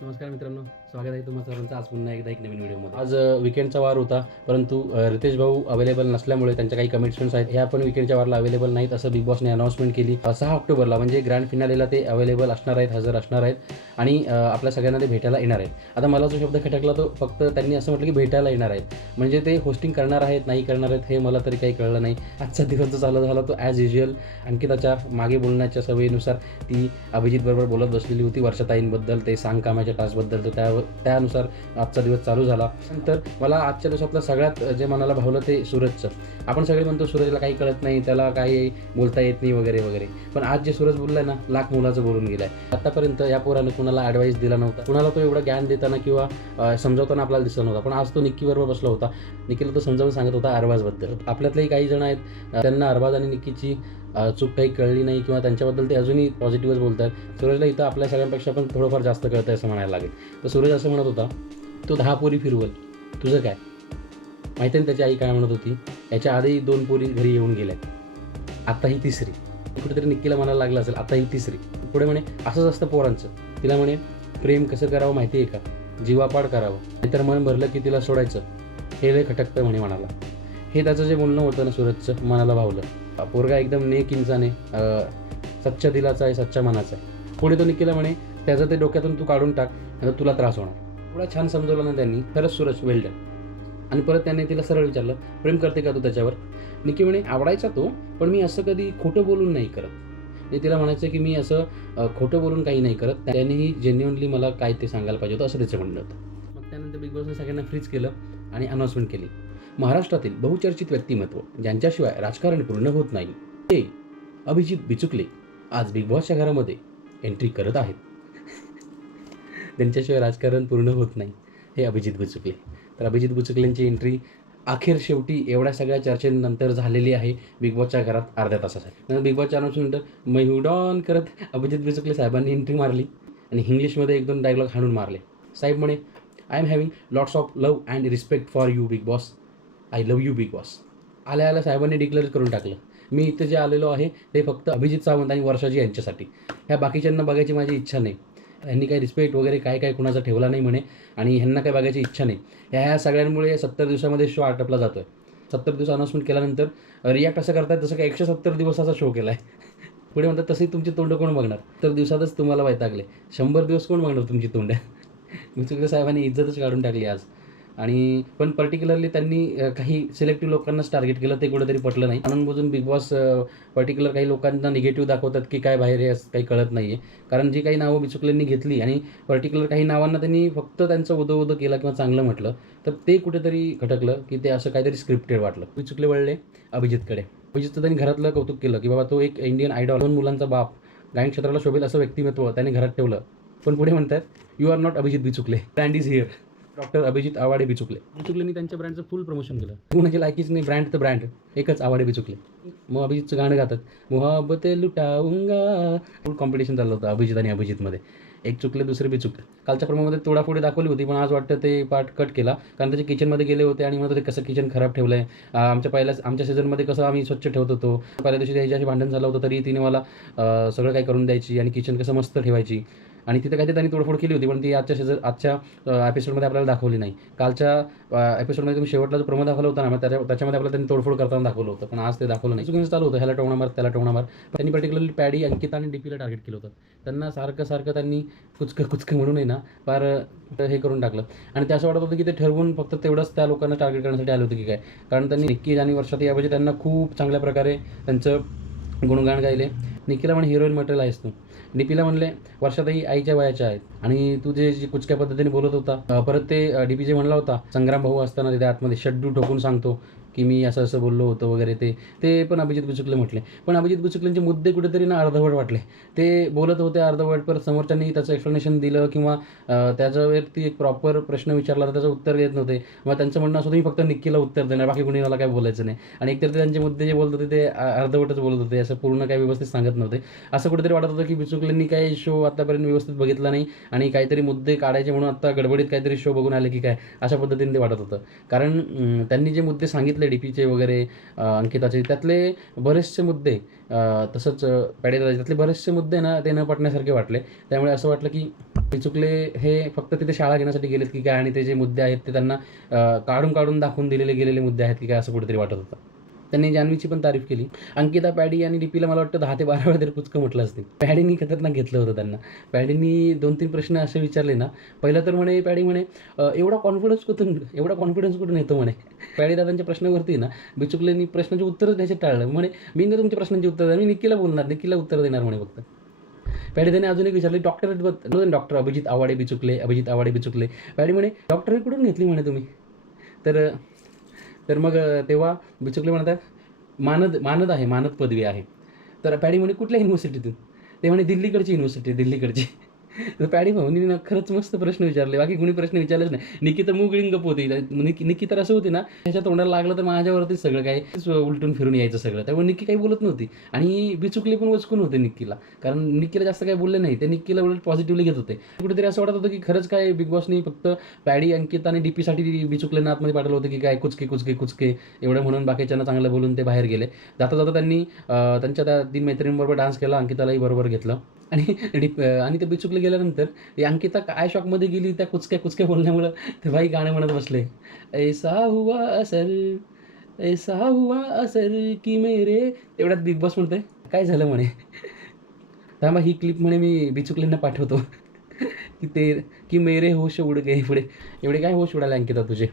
नमस्कार मित्रांनो, स्वागत आहे तुम्हा सर्वांचं आज पुन्हा एकदा एक नवीन व्हिडिओमध्ये. आज विकेंडचा वार होता, परंतु रितेश भाऊ अवेलेबल नसल्यामुळे त्यांच्या काही कमिटमेंट्स आहेत, ह्या पण विकेंडच्या वारला अवेलेबल नाहीत असं बिग बॉसने अनाउन्समेंट केली. 6 ऑक्टोबरला म्हणजे ग्रँड फिनालेला ते अवेलेबल असणार आहेत, हजर असणार आहेत आणि आपल्या सगळ्यांना ते भेटायला येणार आहेत. आता मला जो शब्द खटकला तो फक्त त्यांनी असं म्हटलं की भेटायला येणार आहेत, म्हणजे ते होस्टिंग करणार आहेत नाही करणार आहेत हे मला तरी काही कळलं नाही. आजचा दिवस जो चालू झाला तो ॲज युज्युअल अंकिताच्या मागे बोलण्याच्या सवयीनुसार ती अभिजितबरोबर बोलत बसलेली होती वर्षाताईंबद्दल, ते सांग कामाच्या टास्कबद्दल. तर त्यानुसार आजचा दिवस चालू झाला. नंतर मला आजच्या दिवसातलं सगळ्यात जे मनाला भावलं ते सूरजचं. आपण सगळे म्हणतो सूरजला काही कळत नाही, त्याला काही बोलता येत नाही वगैरे वगैरे, पण आज जे सूरज बोललाय ना, लाख मुलाचं बोलून गेलाय. आतापर्यंत या पोरानं कुणाला ॲडवाईस दिला नव्हता, कुणाला तो एवढं ज्ञान देताना किंवा समजावताना आपल्याला दिसत नव्हता, पण आज तो निक्कीबरोबर बसला होता. निक्कीला तो समजावून सांगत होता अरबाजबद्दल. आपल्यातलेही काही जण आहेत त्यांना अरबाज आणि निक्कीची चूक काही कळली नाही किंवा त्यांच्याबद्दल ते अजूनही पॉझिटिव्हच बोलत आहेत. सूरजला इथं आपल्या सगळ्यांपेक्षा पण थोडंफार जास्त कळतं आहे असं म्हणायला लागेल. तर सूरज असं म्हणत होता, तो 10 पोरी फिरवल, तुझं काय माहिती आहे. त्याची आई काय म्हणत होती, याच्या आधी 2 पोरी घरी येऊन गेल्या, आता ही तिसरी. कुठेतरी निक्कीला म्हणायला लागलं असेल आता ही तिसरी. पुढे म्हणे असंच असतं पोरांचं. तिला म्हणे प्रेम कसं करावं माहिती आहे का, जीवापाड करावं, नाहीतर मन भरलं की तिला सोडायचं, हे लय खटकतं म्हणे मनाला. हे त्याचं जे बोलणं होतं ना सूरजचं, मनाला भावलं. पोरगा एकदम नेक इंसान आहे, सच्च्या दिलाचा आहे, सच्च्या मनाचा आहे. पुढे तो निक्कीला म्हणे त्याचं ते डोक्यातून तू काढून टाक, आता तुला त्रास होणार. थोडा छान समजवलं ना त्यांनी, खरंच सूरज वेल डन. आणि परत त्याने तिला सरळ विचारलं, प्रेम करते का तू त्याच्यावर. निक्की म्हणे आवडायचा तो, पण मी असं कधी खोटं बोलून नाही करत. आणि तिला म्हणायचं की मी असं खोटं बोलून काही नाही करत, त्यांनीही जेन्युअनली मला काय ते सांगायला पाहिजे होतं असं त्याचं म्हणणं होतं. मग त्यानंतर बिग बॉसने सगळ्यांना फ्रीज केलं आणि अनाउन्समेंट केली. महाराष्ट्रातील बहुचर्चित व्यक्तिमत्व ज्यांच्याशिवाय राजकारण पूर्ण होत नाही ते अभिजित बिचुकले आज बिग बॉसच्या घरामध्ये एंट्री करत आहेत. त्यांच्याशिवाय राजकारण पूर्ण होत नाही हे अभिजित बिचुकले. तर अभिजित बिचुकलेंची एंट्री अखेर शेवटी एवढ्या सगळ्या चर्चेनंतर झालेली आहे बिग बॉसच्या घरात अर्ध्या तासासाठी. बिग बॉसच्या अनाउन्समेंट मैहुडॉन करत अभिजित बिचुकले साहेबांनी एंट्री मारली आणि इंग्लिशमध्ये 1-2 डायलॉग हाणून मारले. साहेब म्हणे, I am having lots of love and respect for you big boss, I love you big boss. आल्या आल्या साहेबांनी डिक्लेअर करून टाकलं, मी इथं जे आलेलो आहे ते फक्त अभिजित सावंत आणि वर्षाजी यांच्यासाठी, ह्या बाकीच्यांना बघायची माझी इच्छा नाही. ह्यांनी काही रिस्पेक्ट वगैरे काय कुणाचा ठेवला नाही म्हणे आणि ह्यांना काही बघायची इच्छा नाही. ह्या सगळ्यांमुळे 70 दिवसामध्ये शो आटपला जातो आहे. 70 दिवस अनाउन्समेंट केल्यानंतर रिॲक्ट असं करतात जसं काय 170 दिवसाचा शो केला आहे. पुढे म्हणतात तशी तुमची तोंड कोण बघणार, तर दिवसातच तुम्हाला वैतागले, 100 दिवस कोण बघणार तुमची तोंड. बिचुकले साहेबांनी इज्जतच काढून टाकली आज. आणि पण पर्टिक्युलरली त्यांनी काही सिलेक्टिव्ह लोकांनाच टार्गेट केलं, ते कुठेतरी पटलं नाही. म्हणून बुजून बिग बॉस पर्टिक्युलर काही लोकांना निगेटिव्ह दाखवतात की काय बाहेर हे काही कळत नाही आहे. कारण जी काही नावं बिचुकलेंनी घेतली आणि पर्टिक्युलर काही नावांना त्यांनी फक्त त्यांचं उदं केलं किंवा चांगलं म्हटलं, तर ते कुठेतरी खटकलं की ते असं काहीतरी स्क्रिप्टेड वाटलं. बिचुकले वळले अभिजितकडे. अभिजितचं त्यांनी घरातलं कौतुक केलं की बाबा तो एक इंडियन आयडॉल, 2 मुलांचा बाप, गायन क्षेत्राला शोभेल असं व्यक्तिमत्व त्याने घरात ठेवलं. पण पुढे म्हणतात, you are not Abhijit Bichukale, brand is here, doctor Abhijit Awade Bichukale. बिचुकलेंनी त्यांच्या ब्रँडचं फुल प्रमोशन केलं. कुणाची लायकीच नाही, ब्रँड तर ब्रँड एकच, आवाडे बिचुकले. मग अभिजितचं गाणं गातात, मोहब्बते लुटाऊंगा. फुल कॉम्पिटिशन चाललं होतं अभिजित आणि अभिजितमध्ये. एक चुकले दुसरे बी चुकले. कालच्या प्रोमोमध्ये तोडाफोडी दाखवली होती, पण आज वाटतं ते पार्ट कट केला, कारण त्याचे किचनमध्ये गेले होते आणि म्हणत होते कसं किचन खराब ठेवलं आहे. आमच्या सीझनमध्ये कसं आम्ही स्वच्छ ठेवत होतो, पहिल्या दिवशी त्याच्याशी भांडण झालं होतं तरी तिने मला सगळं काही करून द्यायची आणि किचन कसं मस्त ठेवायची. आणि तिथे काहीतरी त्यांनी तोडफोड केली होती, पण ती आजच्या एपिसोडमध्ये आपल्याला दाखवली नाही. कालच्या एपिसोडमध्ये तुम्ही शेवटला जो प्रोमो दाखवला होता ना, मग त्याच्यामध्ये आपल्याला त्यांनी तोडफोड करताना दाखवलं होतं, पण आज ते दाखवलं नाही. चुकीचं चालू होतं, ह्याला टोणा मार त्याला टोणा मार. त्यांनी पर्टिक्युलरली पॅडी, अंकिता आणि डीपीला टार्गेट केलं होतं. त्यांना सारखं त्यांनी कुचकं म्हणून आहे ना फार हे करून टाकलं. आणि ते असं वाटत होतं की ते ठरवून फक्त तेवढंच त्या लोकांना टार्गेट करण्यासाठी आलं होतं की काय, कारण त्यांनी निक्की आणि वर्षात याऐवजी त्यांना खूप चांगल्या प्रकारे त्यांचं गुणगान गायले. निक्कीला म्हणे हिरोईन मटेरियल आहेस तू. डीपीला म्हणले वर्षातही आईच्या वयाच्या आहेत आणि तू जे कुचक्या पद्धतीने बोलत होता. परत ते डीपी जे म्हणला होता संग्राम भाऊ असताना तिथे आतमध्ये शड्डू ठोकून सांगतो की मी असं बोललो होतं वगैरे, ते पण अभिजित बिचुकले म्हटले. पण अभिजित बिचुकलेंचे मुद्दे कुठेतरी ना अर्धवट वाटले. ते बोलत होते अर्धवट, परत समोरच्यांनी त्याचं एक्सप्लेनेशन दिलं किंवा त्याच्यावरती एक प्रॉपर प्रश्न विचारला तर त्याचं उत्तर देत नव्हते. मग त्यांचं म्हणणं असं तुम्ही फक्त निक्कीला उत्तर देणार, बाकी कुणी मला काय बोलायचं नाही. आणि एकतर ते त्यांचे मुद्दे जे बोलत होते ते अर्धवटच बोलत होते, असं पूर्ण काही व्यवस्थित सांगत नव्हते. असं कुठेतरी वाटत होतं की बिचुकलेंनी काही शो आतापर्यंत व्यवस्थित बघितला नाही आणि काहीतरी मुद्दे काढायचे म्हणून आता गडबडीत काहीतरी शो बघून आले की काय, अशा पद्धतीने ते वाटत होतं. कारण त्यांनी जे मुद्दे सांगितले होते डीपीचे वगैरे अंकिताचे, त्यातले बरेचसे मुद्दे तसंच पॅडी दादाचे त्यातले बरेचसे मुद्दे ना ते न पटण्यासारखे वाटले. त्यामुळे असं वाटलं की बिचुकले हे फक्त तिथे शाळा घेण्यासाठी गेलेत की काय आणि ते जे मुद्दे आहेत ते त्यांना काढून काढून दाखवून गेलेले मुद्दे आहेत की काय असं कुठेतरी वाटत होतं. त्यांनी जान्हवीची पण तारीफ केली. अंकिता, पॅडी आणि डीपीला मला वाटतं 10 ते 12 वेळा तरी पुचकं म्हटलं असतील. पॅडीनी खतरनाक घेतलं होतं त्यांना. पॅडीनी 2-3 प्रश्न असे विचारले ना, पहिला तर म्हणे पॅडी म्हणे एवढा कॉन्फिडन्स कुठून येतो म्हणे. पॅडी दादांच्या प्रश्नावरती ना बिचुकलेंनी प्रश्नाचे उत्तरच द्यायचे टाळलं. म्हणे मी ना तुमच्या प्रश्नांची उत्तर द्या, मी निक्कीला बोलणार, निक्कीला उत्तर देणार म्हणे फक्त. पॅडी त्याने अजून एक विचारले, डॉक्टर अभिजित आवाडे बिचुकले. पॅडी म्हणे डॉक्टरेट कुठून घेतली म्हणे तुम्ही? तर मग तेव्हा बिचुकले म्हणतात मानद पदवी आहे. तर पॅडी म्हणे कुठल्या युनिव्हर्सिटीतून? ते म्हणे दिल्लीकडची. तर पॅडी भाऊनी ना खरंच मस्त प्रश्न विचारले. बाकी कुणी प्रश्न विचारलेच नाही. निक्की तर मूग गप होती. निक्की तर असं होती ना, त्याच्या तोंडाला लागलं तर माझ्यावरतीच सगळं काही उलटून फिरून यायचं सगळं. त्यामुळे निक्की काही बोलत नव्हती आणि बिचुकले पण वचकून होते निक्कीला, कारण निक्कीला जास्त काही बोलले नाही. ते निक्कीला उलट पॉझिटिव्हली घेत होते. कुठेतरी असं वाटत होतं की खरंच काय बिग बॉसनी फक्त पॅडी, अंकिता आणि डीपीसाठी बिचुकलेंना आतमध्ये पाठवलं होतं की काय कुचके एवढं म्हणून बाकीच्यांना चांगलं बोलून ते बाहेर गेले. जाता त्यांनी त्यांच्या त्या 3 मैत्रिणींबरोबर डान्स केला, अंकितालाही बरोबर घेतलं आणि ते बिचुकले गेल्यानंतर अंकिता काय शॉकमध्ये गेली त्या कुचक्या बोलण्यामुळं. ते भाई गाणं म्हणत बसले, ऐसा हुआ असर की मेरे. तेवढ्यात बिग बॉस म्हणते काय झालं म्हणे. थांबा ही क्लिप म्हणे मी बिचुकलेंना पाठवतो की मेरे होश उड गए. पुढे एवढे काय होश उडाले अंकिता तुझे.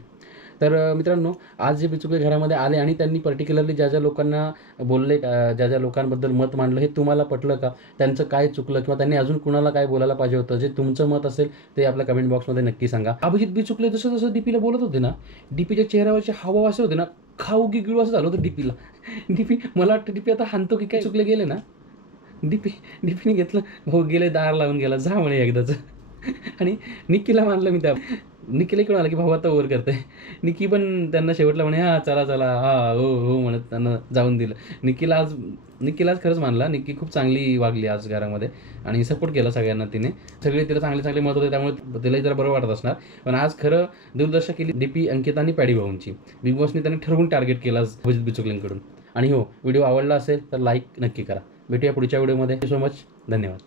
तर मित्रांनो, आज जे बिचुकले घरामध्ये आले आणि त्यांनी पर्टिक्युलरली ज्या लोकांना बोलले, ज्या लोकांबद्दल मत मांडलं, हे तुम्हाला पटलं का? त्यांचं काय चुकलं किंवा त्यांनी अजून कुणाला काय बोलायला पाहिजे होतं? जे तुमचं मत असेल ते आपल्या कमेंट बॉक्समध्ये नक्की सांगा. अभिजित बिचुकले जसं डीपीला बोलत होते ना, डीपीच्या चेहऱ्यावरचे हावभाव असे होते ना, खाऊ गिळू असं झालं होतं डीपीला. मला वाटतं डीपी आता हाणतो की काय. चुकले गेले ना, डीपीने घेतलं, भाऊ गेले, दार लावून गेला, जा म्हणे एकदाच. आणि निक्कीला मानलं मी. निक्कीला इकडून आलं की भाऊ आता ओव्हर करते. निक्की पण त्यांना शेवटला म्हणे हां चला हां हो म्हणत त्यांना जाऊन दिलं. निक्कीलाच खरंच मानला. निक्की खूप चांगली वागली आज घरामध्ये आणि सपोर्ट केला सगळ्यांना तिने. सगळे तिला चांगले मत होते, त्यामुळे तिलाही जरा बरं वाटत असणार. पण आज खरं दुर्दशा केली डीपी, अंकिता आणि पॅडी भाऊंची. बिग बॉसने त्यांनी ठरवून टार्गेट केला अभिजित बिचुकलेंकडून. आणि हो, व्हिडिओ आवडला असेल तर लाईक नक्की करा. भेटूया पुढच्या व्हिडिओमध्ये. सो मच, धन्यवाद.